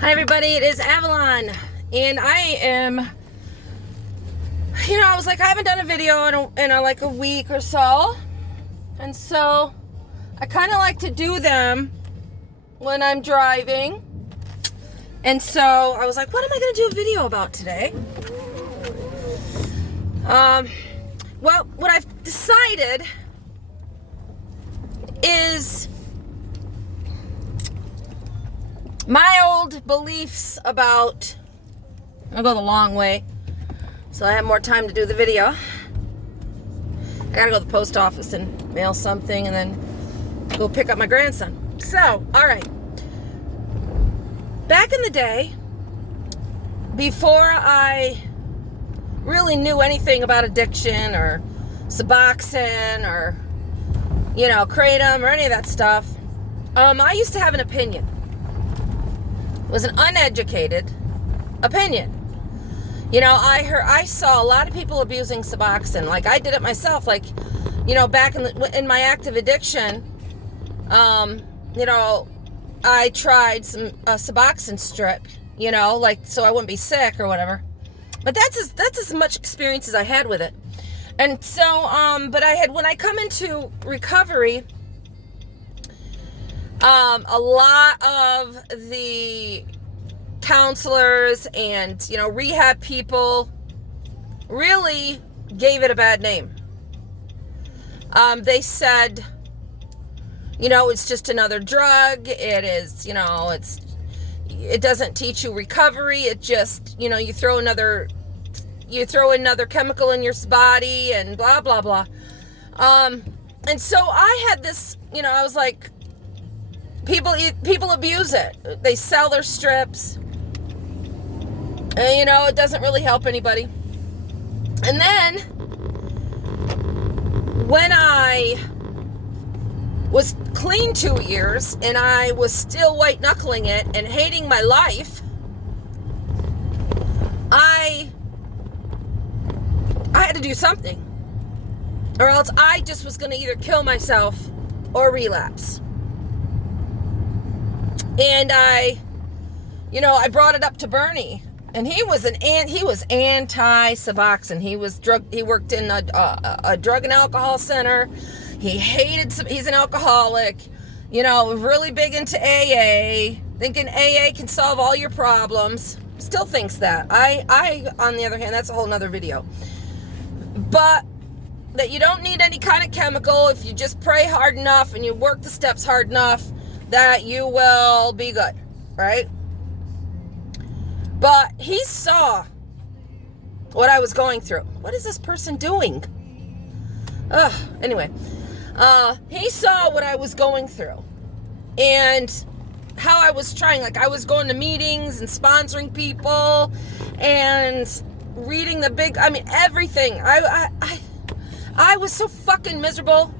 Hi everybody, it is Avalon, and I am, I was like, I haven't done a video in like a week or so, and so I kind of like to do them when I'm driving, and so I was like, what am I going to do a video about today? Well, what I've decided is my old beliefs about, I'll go the long way so I have more time to do the video. I gotta go to the post office and mail something and then go pick up my grandson. So, alright. Back in the day, before I really knew anything about addiction or Suboxone or, Kr8tom or any of that stuff, I used to have an opinion. It was an uneducated opinion. I saw a lot of people abusing Suboxone. Like, I did it myself. Like, back in my active addiction, I tried some Suboxone strip, so I wouldn't be sick or whatever. But that's as much experience as I had with it. And so, when I come into recovery, a lot of the counselors and, rehab people really gave it a bad name. They said, it's just another drug. It is, it doesn't teach you recovery. It just, you throw another chemical in your body and blah, blah, blah. And so I had this, I was like, people abuse it. They sell their strips. And, it doesn't really help anybody. And then, when I was clean 2 years and I was still white knuckling it and hating my life, I had to do something. Or else I just was going to either kill myself or relapse. And I brought it up to Bernie, and he was anti-Suboxone. He worked in a drug and alcohol center. He's an alcoholic, really big into AA, thinking AA can solve all your problems. Still thinks that. I, on the other hand, that's a whole nother video. But that you don't need any kind of chemical if you just pray hard enough and you work the steps hard enough, that you will be good, right? But he saw what I was going through. What is this person doing? Anyway, he saw what I was going through and how I was trying. Like, I was going to meetings and sponsoring people and reading everything. I was so fucking miserable.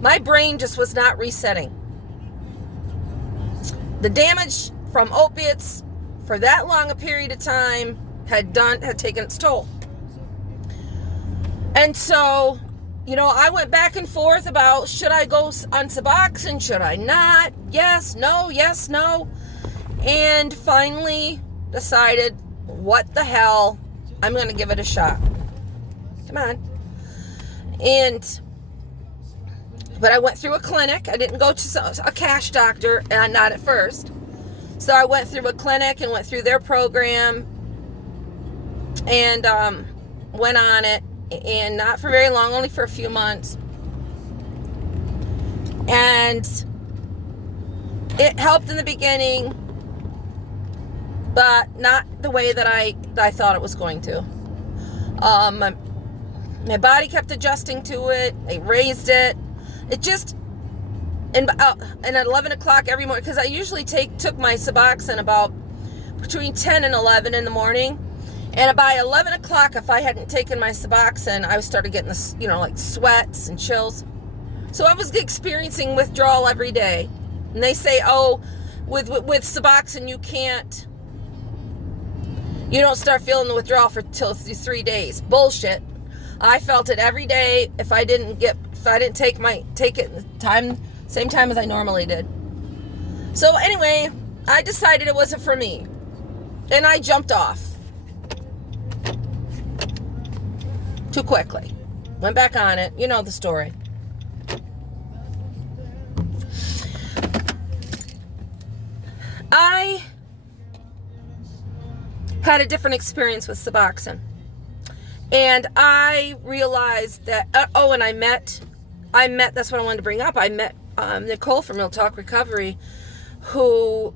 My brain just was not resetting. The damage from opiates for that long a period of time had taken its toll. And so, I went back and forth about, should I go on Suboxone? Should I not? Yes, no. And finally decided, what the hell? I'm going to give it a shot. Come on. But I went through a clinic. I didn't go to a cash doctor, and not at first. So I went through a clinic and went through their program and went on it, and not for very long, only for a few months. And it helped in the beginning, but not the way that I thought it was going to. My body kept adjusting to it. I raised it. It just, and at 11 o'clock every morning, because I usually took my Suboxone about between 10 and 11 in the morning. And by 11 o'clock, if I hadn't taken my Suboxone, I started getting this, like sweats and chills. So I was experiencing withdrawal every day. And they say, with Suboxone, you don't start feeling the withdrawal till 3 days. Bullshit. I felt it every day if I didn't take it same time as I normally did. So anyway, I decided it wasn't for me. And I jumped off too quickly. Went back on it. You know the story. I had a different experience with Suboxone. And I realized that, and I met, that's what I wanted to bring up. I met Nicole from Real Talk Recovery, who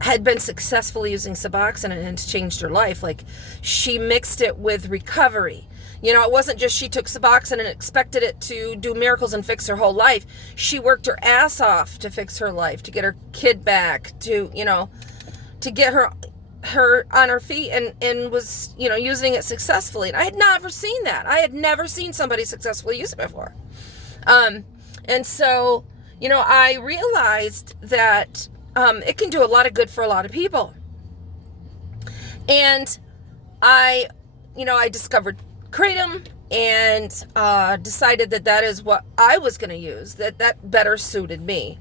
had been successfully using Suboxone and it's changed her life. Like, she mixed it with recovery. You know, it wasn't just she took Suboxone and expected it to do miracles and fix her whole life. She worked her ass off to fix her life, to get her kid back, to, you know, to get her on her feet, and was, you know, using it successfully. And I had never seen that. I had never seen somebody successfully use it before. And so, you know, I realized that it can do a lot of good for a lot of people. And I discovered Kr8tom and decided that is what I was going to use, that better suited me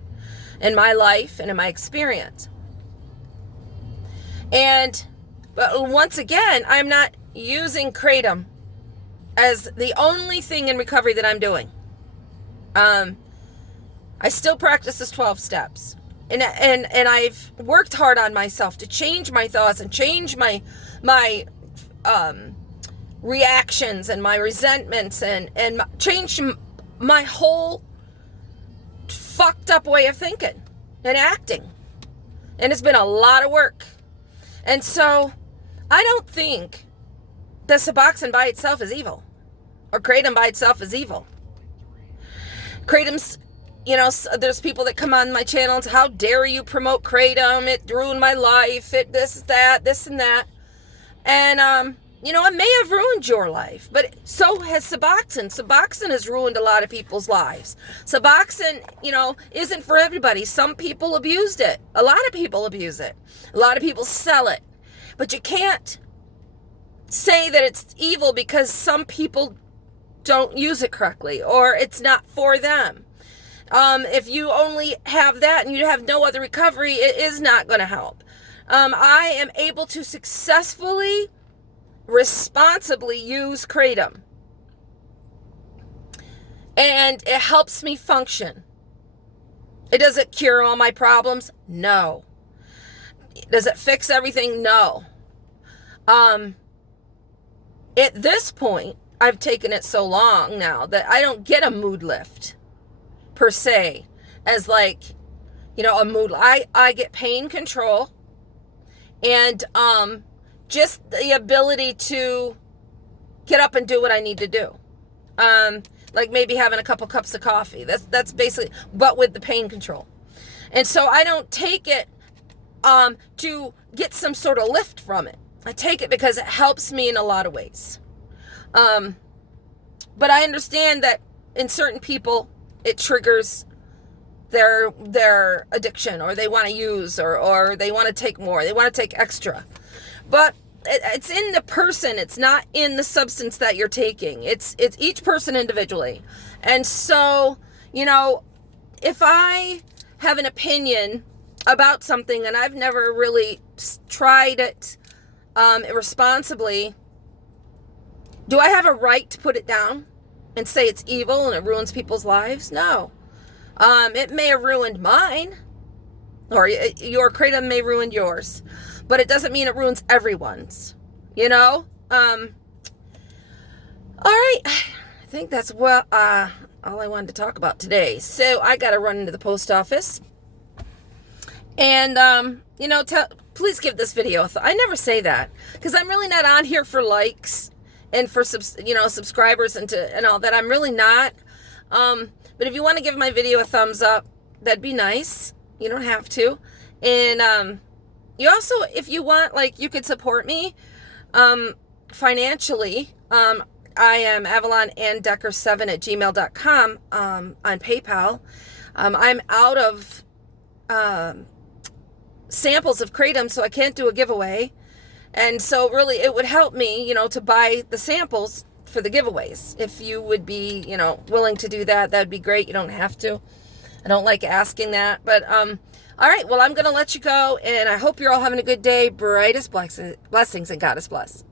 in my life and in my experience. But once again, I'm not using Kr8tom as the only thing in recovery that I'm doing. I still practice this 12 steps. And I've worked hard on myself to change my thoughts and change my reactions and my resentments and change my whole fucked up way of thinking and acting. And it's been a lot of work. And so I don't think that Suboxone by itself is evil, or Kr8tom by itself is evil. Kr8tom's, you know, there's people that come on my channel and say, how dare you promote Kr8tom? It ruined my life. It this, this, and that. And, you know, it may have ruined your life, but so has Suboxone. Suboxone has ruined a lot of people's lives. Suboxone, you know, isn't for everybody. Some people abused it. A lot of people abuse it. A lot of people sell it. But you can't say that it's evil because some people don't use it correctly or it's not for them. If you only have that and you have no other recovery, it is not going to help. I am able to successfully, responsibly use Kr8tom. And it helps me function. It doesn't cure all my problems? No. Does it fix everything? No. At this point, I've taken it so long now that I don't get a mood lift per se as like, you know, a mood. I get pain control and just the ability to get up and do what I need to do. Like maybe having a couple cups of coffee. That's basically, but with the pain control. And so I don't take it to get some sort of lift from it. I take it because it helps me in a lot of ways. But I understand that in certain people, it triggers their addiction, or they want to use, or they want to take more. They want to take extra. But it's in the person. It's not in the substance that you're taking. It's each person individually. And so, you know, if I have an opinion about something and I've never really tried it responsibly, do I have a right to put it down and say it's evil and it ruins people's lives? No. It may have ruined mine, or your Kr8tom may ruin yours, but it doesn't mean it ruins everyone's, you know? All right. I think that's all I wanted to talk about today. So I got to run into the post office. And, you know, please give this video a thought. I never say that because I'm really not on here for likes and for, subscribers and all that. I'm really not. But if you want to give my video a thumbs up, that'd be nice. You don't have to. And, you also, if you want, like, you could support me, financially. I am avalonanddecker7@gmail.com, on PayPal. I'm out of, samples of Kr8tom, so I can't do a giveaway. And so really it would help me, you know, to buy the samples for the giveaways. If you would be, you know, willing to do that, that'd be great. You don't have to. I don't like asking that, but All right, well, I'm going to let you go, and I hope you're all having a good day. Brightest blessings, and God is bless.